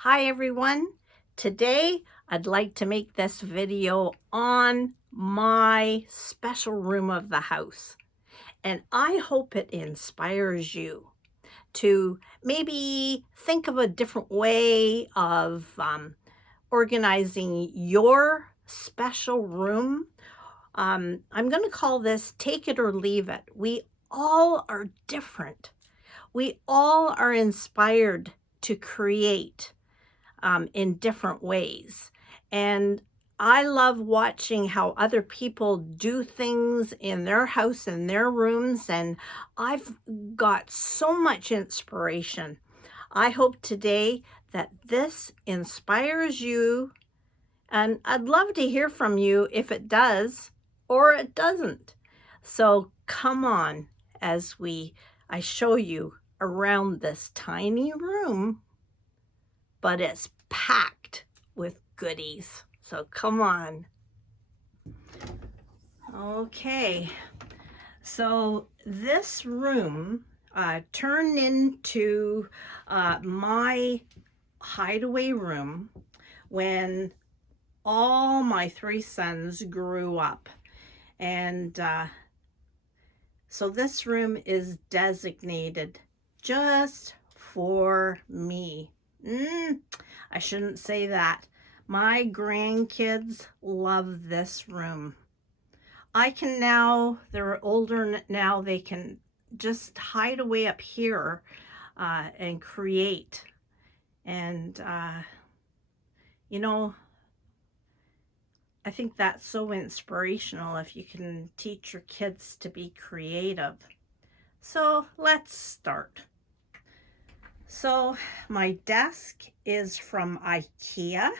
Hi everyone. Today I'd like to make this video on my special room of the house. And I hope it inspires you to maybe think of a different way of organizing your special room. I'm going to call this Take It or Leave It. We all are different. We all are inspired to create in different ways. And I love watching how other people do things in their house, in their rooms, and I've got so much inspiration. I hope today that this inspires you, and I'd love to hear from you if it does or it doesn't. So come on as I show you around this tiny room, but it's packed with goodies. So come on. Okay, so this room turned into my hideaway room when all my three sons grew up. And so this room is designated just for me. I shouldn't say that. My grandkids love this room. I can now, they're older now, they can just hide away up here and create. And, you know, I think that's so inspirational if you can teach your kids to be creative. So let's start. So my desk is from IKEA.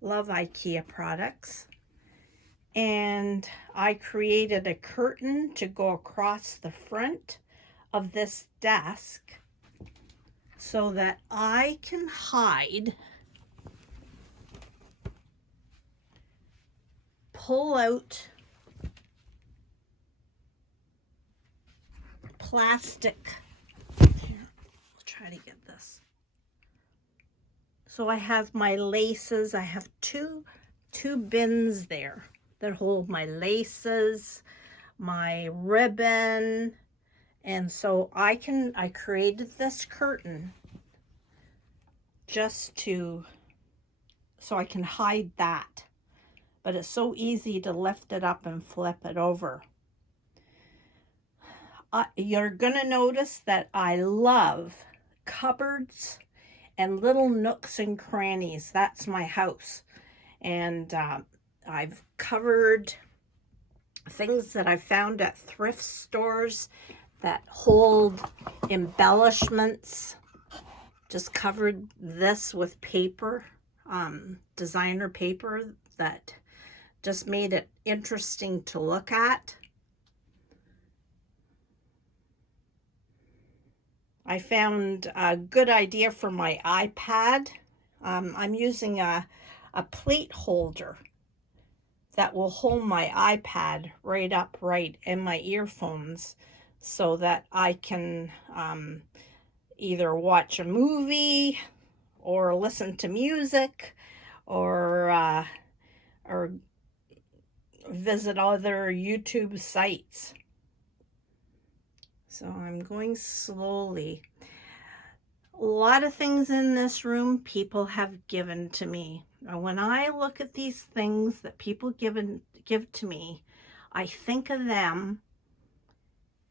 Love IKEA products. And I created a curtain to go across the front of this desk so that I can hide, pull out plastic. Here, I'll try to get this. So I have my laces. I have two bins there that hold my laces, my ribbon, and so I created this curtain just so I can hide that. But it's so easy to lift it up and flip it over. You're gonna notice that I love cupboards and little nooks and crannies. That's my house. And I've covered things that I found at thrift stores that hold embellishments. Just covered this with paper, designer paper that just made it interesting to look at. I found a good idea for my iPad. I'm using a plate holder that will hold my iPad right upright and my earphones so that I can either watch a movie or listen to music or visit other YouTube sites. So I'm going slowly. A lot of things in this room people have given to me. When I look at these things that people give to me, I think of them.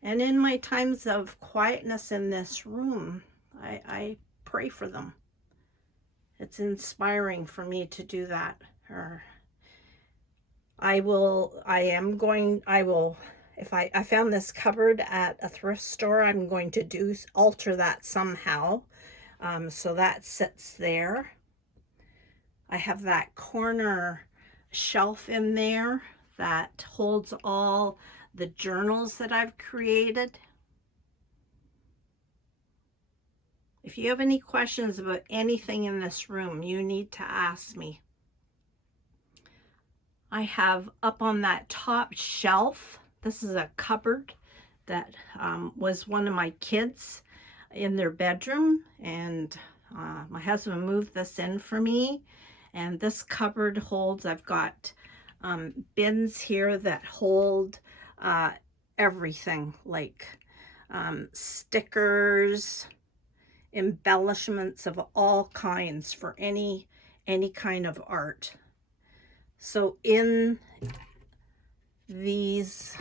And in my times of quietness in this room, I pray for them. It's inspiring for me to do that. If I found this cupboard at a thrift store, I'm going to alter that somehow. So that sits there. I have that corner shelf in there that holds all the journals that I've created. If you have any questions about anything in this room, you need to ask me. I have up on that top shelf, this is a cupboard that was one of my kids. in their bedroom, and my husband moved this in for me. And this cupboard holds, I've got bins here that hold everything, like stickers, embellishments of all kinds for any kind of art. So in these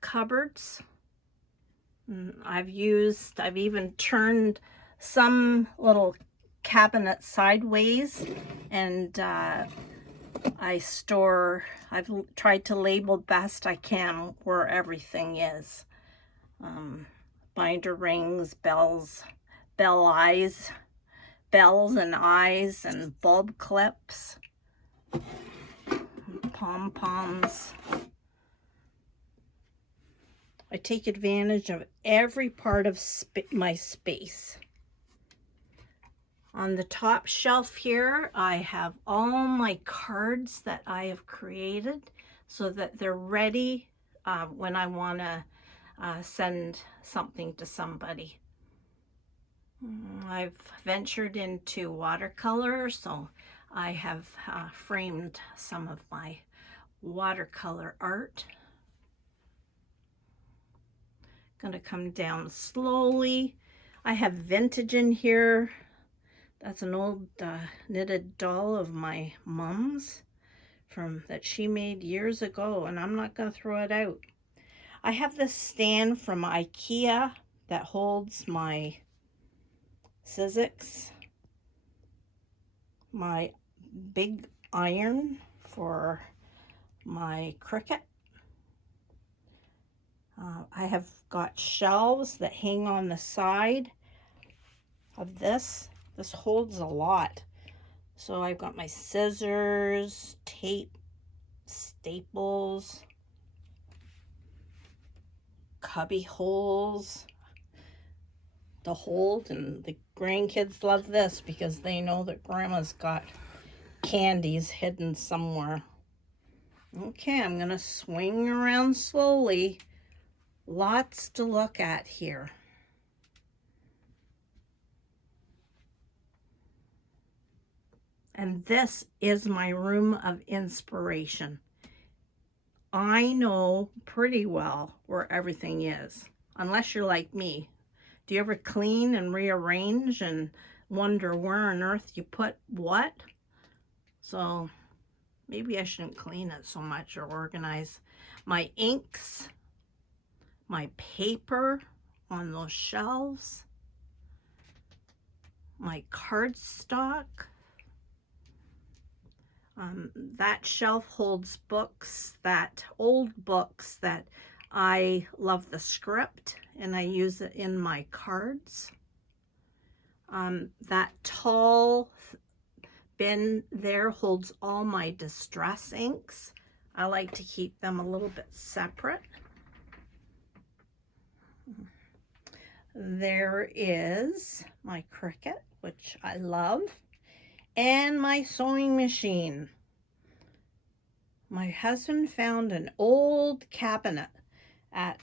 cupboards, I've even turned some little cabinet sideways, and I've tried to label best I can where everything is. Binder rings, bells and eyes, and bulb clips, pom-poms. I take advantage of every part of my space. On the top shelf here, I have all my cards that I have created so that they're ready when I want to send something to somebody. I've ventured into watercolor, so I have framed some of my watercolor art. Going to come down slowly. I have vintage in here. That's an old knitted doll of my mom's that she made years ago, and I'm not going to throw it out. I have this stand from IKEA that holds my Sizzix, my big iron for my Cricut. I have got shelves that hang on the side of this. This holds a lot. So I've got my scissors, tape, staples, cubby holes to hold, and the grandkids love this because they know that grandma's got candies hidden somewhere. Okay, I'm gonna swing around slowly. Lots to look at here. And this is my room of inspiration. I know pretty well where everything is, unless you're like me. Do you ever clean and rearrange and wonder where on earth you put what? So maybe I shouldn't clean it so much or organize. My inks, my paper on those shelves, my cardstock. That shelf holds books, old books that I love the script, and I use it in my cards. That tall bin there holds all my distress inks. I like to keep them a little bit separate. There is my Cricut, which I love, and my sewing machine. My husband found an old cabinet at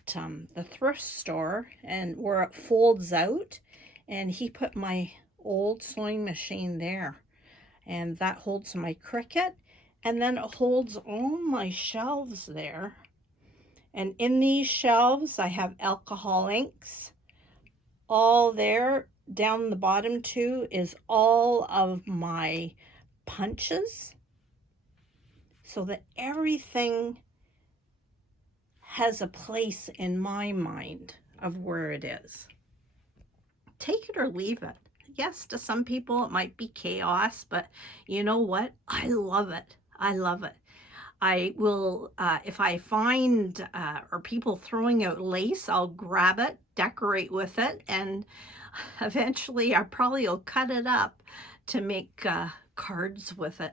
the thrift store, and where it folds out, and he put my old sewing machine there, and that holds my Cricut, and then it holds all my shelves there. And in these shelves I have alcohol inks. All there down the bottom too is all of my punches, so that everything has a place in my mind of where it is. Take it or leave it. Yes, to some people it might be chaos, but you know what? I love it. I love it. I will, if I find or people throwing out lace, I'll grab it, decorate with it, and eventually I probably will cut it up to make cards with it.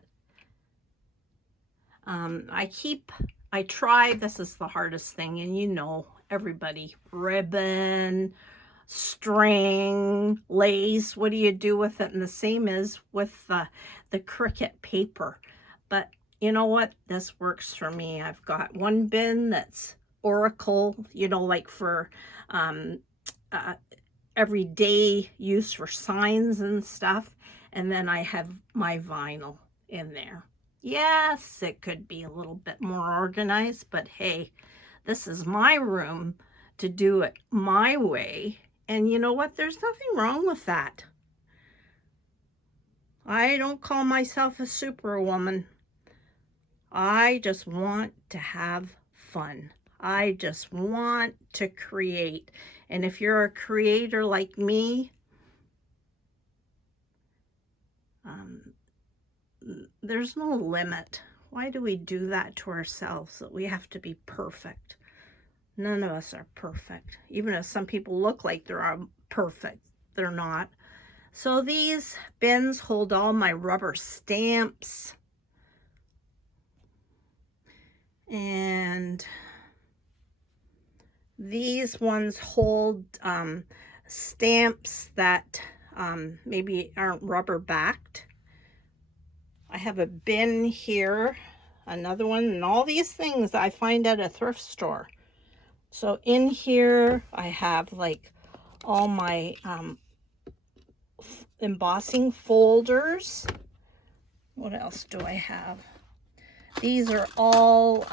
I try, this is the hardest thing, and you know, everybody, ribbon, string, lace, what do you do with it? And the same is with the Cricut paper. But you know what? This works for me. I've got one bin that's Oracle, you know, like for everyday use for signs and stuff. And then I have my vinyl in there. Yes, it could be a little bit more organized, but hey, this is my room to do it my way. And you know what? There's nothing wrong with that. I don't call myself a superwoman. I just want to have fun. I just want to create. And if you're a creator like me, there's no limit. Why do we do that to ourselves, that we have to be perfect? None of us are perfect. Even if some people look like they're perfect, they're not. So these bins hold all my rubber stamps. And these ones hold stamps that maybe aren't rubber backed. I have a bin here, another one, and all these things I find at a thrift store. So in here I have like all my embossing folders. What else do I have? These are all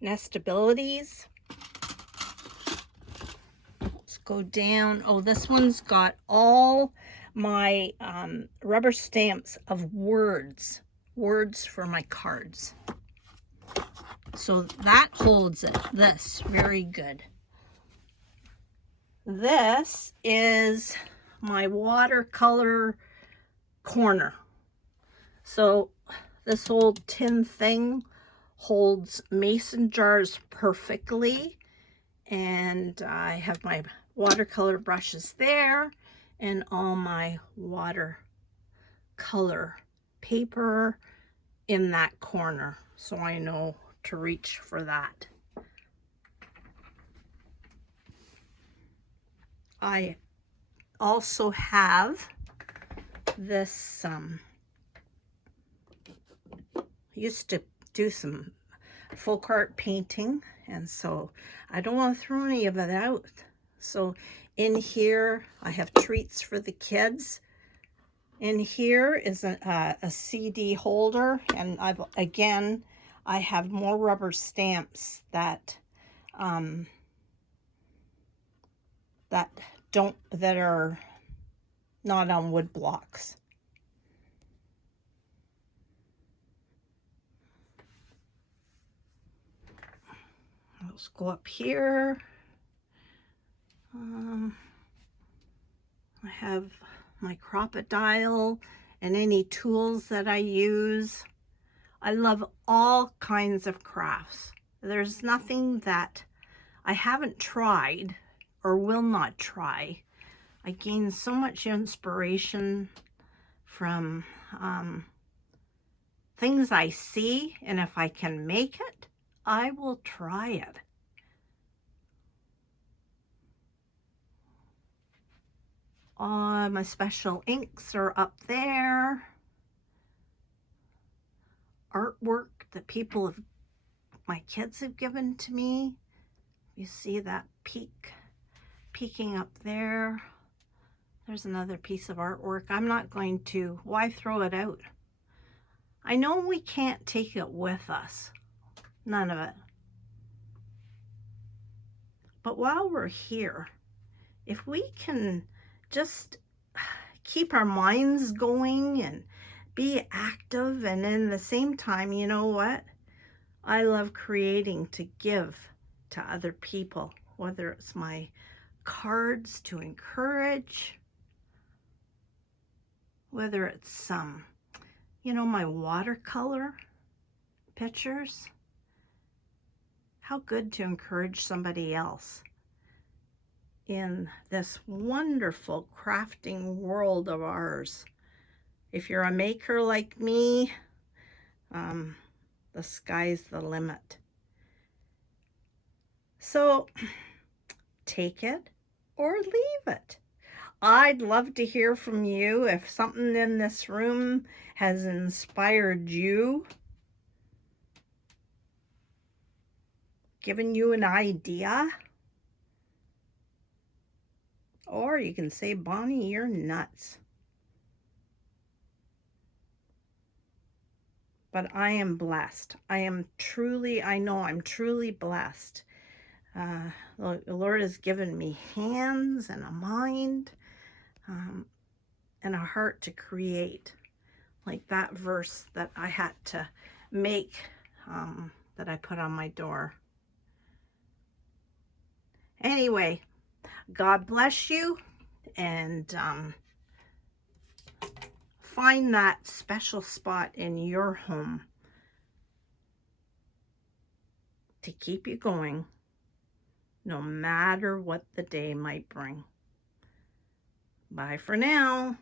nestabilities. Let's go down. Oh, this one's got all my rubber stamps of words for my cards. So that holds it, this, very good. This is my watercolor corner. So this old tin thing holds mason jars perfectly. And I have my watercolor brushes there and all my watercolor paper in that corner. So I know to reach for that. I also have this, used to do some folk art painting, and so I don't want to throw any of it out. So in here I have treats for the kids. In here is a CD holder, and I have more rubber stamps that that are not on wood blocks. Let's go up here. I have my crocodile and any tools that I use. I love all kinds of crafts. There's nothing that I haven't tried or will not try. I gain so much inspiration from things I see, and if I can make it, I will try it. My special inks are up there. Artwork that my kids have given to me. You see that peeking up there. There's another piece of artwork. I'm not going to, why throw it out? I know we can't take it with us. None of it. But while we're here, if we can just keep our minds going and be active, and in the same time, you know what? I love creating to give to other people, whether it's my cards to encourage, whether it's my watercolor pictures. How good to encourage somebody else in this wonderful crafting world of ours. If you're a maker like me, the sky's the limit. So take it or leave it. I'd love to hear from you if something in this room has inspired you, given you an idea. Or you can say, Bonnie, you're nuts. But I am blessed. I know I'm truly blessed. The Lord has given me hands and a mind, and a heart to create. Like that verse that I had to make, that I put on my door. Anyway, God bless you, and find that special spot in your home to keep you going, no matter what the day might bring. Bye for now.